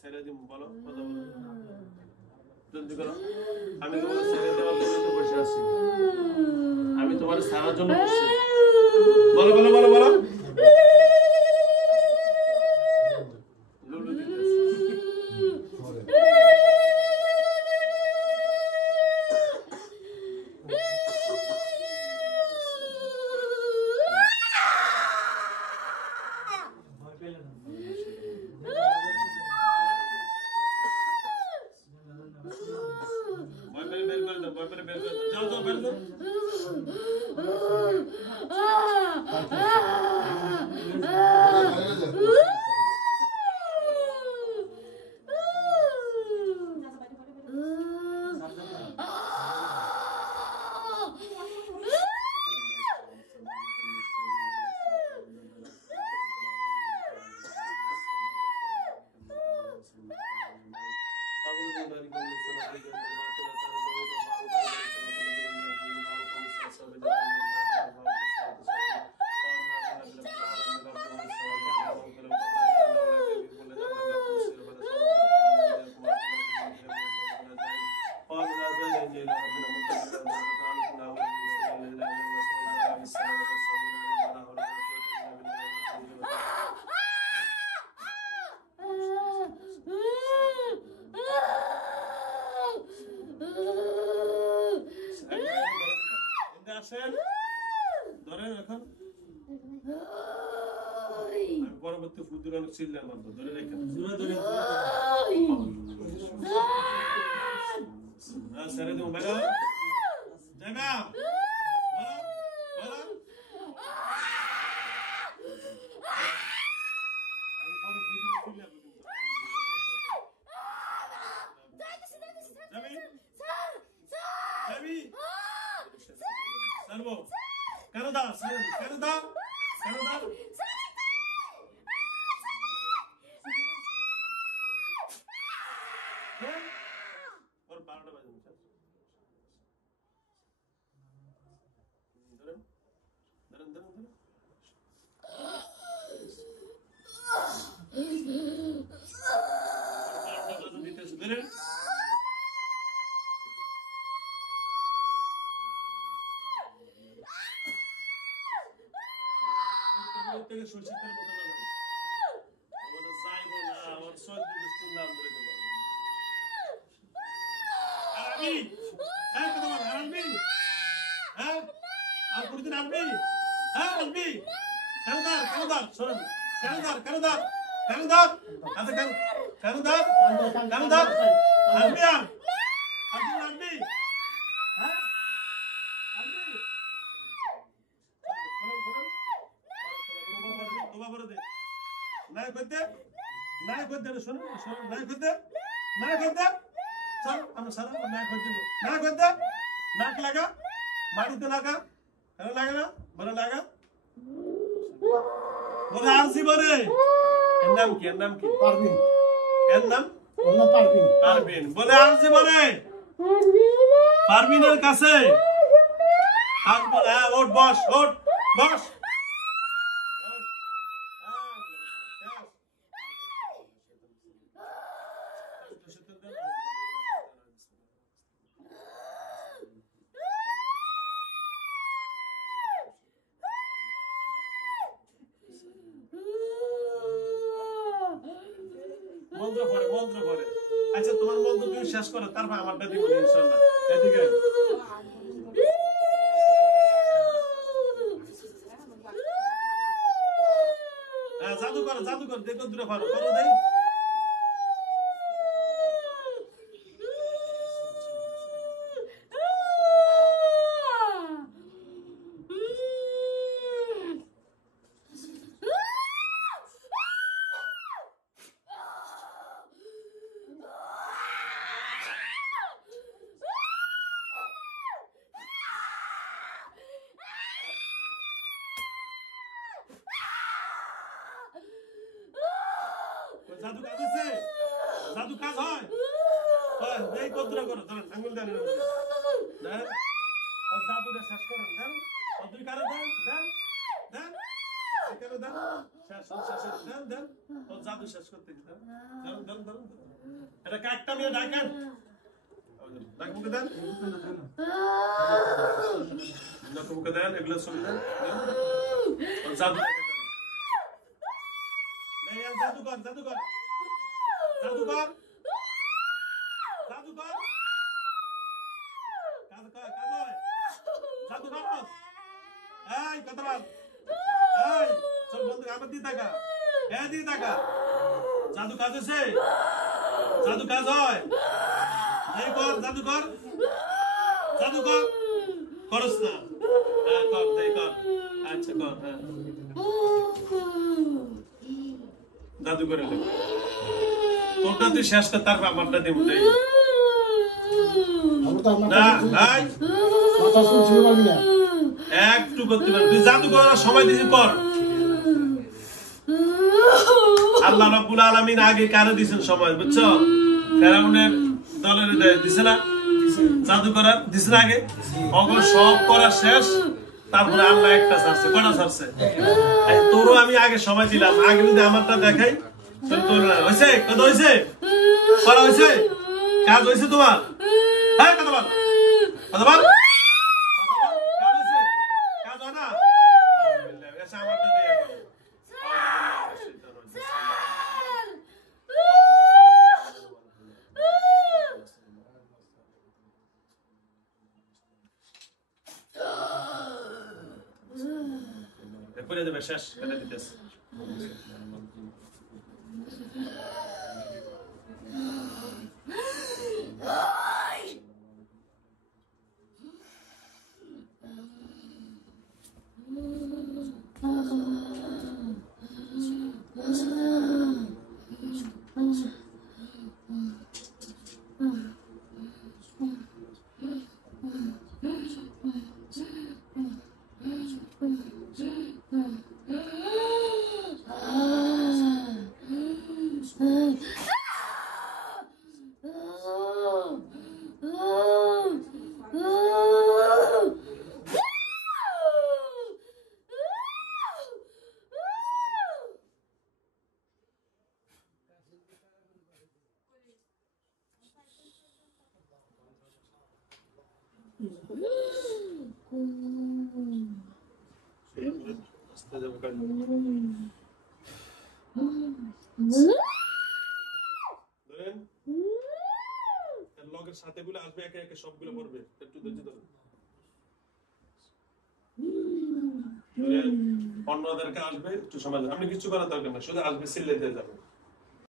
ছেড়ে দিম বলো কথা বলো জলদি করো আমি তোমাকে ছেড়ে দেওয়ার জন্য তো বসে আছি আমি তোমার ছাড়ার জন্য বসছি বলো বলো বলো বলো লুলু দিতেছি ধরেন এখন পরবর্তী ফুদুর অনেক চিল্লা মারবো ধরে রেখেন ধরে ছেড়ে দেবো বেড়া জায়গা Canada, Canada, Canada. और 12টা বাজে ধরেন ধরেন ধরেন ধরেন ধরেন থেকে সরষের তেল বোতল লাগাবো আমাদের যাইবো না আমার সৈয়দ গোষ্ঠীর নাম বলে দেবো আরবি হ্যাঁ কথা বল আরবি হ্যাঁ আর কোনদিন আরবি হ্যাঁ আরবি কানাদার কানাদার শুনুন কানাদার কানাদার কানাদার আচ্ছা কানাদার কানাদার আরবি আর আরবি হ্যাঁ আরবি নাই করতে শোনো শোনো নাই করতে চল আমরা সারা নাই করতে না করতে নাক লাগা মাটিতে লাগা কেন লাগে না বলে লাগা বলে আরজি বলে এর নাম কি পারবিন এর নাম পারবিন বলে আরজি বলে পারবিনের কাছে আজ বলে হ্যাঁ ওঠ বস মন্ত্র পড়ে আচ্ছা তোমার মন্ত্র তুমি শেষ করো তারপর আমারটা দিব ইনশাআল্লাহ এদিকে হ্যাঁ জাদু করো দেখো দূরে পারো দেই জাদু কাজ আছে জাদু কাজ হয় এই কদ্দুরা করো ধরেন আঙ্গুল দেন দেন আর জাদুটা শেষ করেন দেন কদ্দুরি কারো দেন কেন দেন শেষ দেন ও জাদু শেষ করতে দেন এটা কাকটা নিয়ে ডাকেন ডাক মুখে দেন মুখে দেন এগুলো ছবি দেন জাদু জাদুকর জাদুকর জাদুকর জাদুকর জাদুকর এই কথা বল এই সব বন্ধু আমার দিয়ে টাকা দিয়ে টাকা জাদু কাজ হয়েছে জাদু কাজ হয় এই কর জাদুকর জাদুকর করস না কর দেই কর আচ্ছা কর জাদু করে লে তোরটা তুই শেষ কর তারপর আমারটা দিব দেই না ভাই মাথা শুনছিল না একটু করতে পার তুই জাদু করার সময় দিছি কর আল্লাহ রাব্বুল আলামিন আগে কারে দিবেন সময় বুঝছো ফেরাউনের দলের দিছে না জাদু করার দিছে আগে অগর সব করা শেষ তারপরে আল্লাহ একটা ছাড়ছে কটা ছাড়ছে তোরও আমি আগে সময় দিলাম আগে যদি আমারটা দেখাই তোর হয়েছে কত হয়েছে করা হয়েছে কাজ হয়েছে তোমার হ্যাঁ কথা বল কথা বল কাজ হয়েছে কাজ হয় না আমারটা দিয়ে করে দেবে শেষ করে দিতেছে লগের সাথে গুলো আসবে একে একে সবগুলো পড়বে একটু ধৈর্য ধরুন অন্যদেরকে আসবে একটু সময় আপনি কিছু করার দরকার না শুধু আসবে সিলে দিয়ে যাবে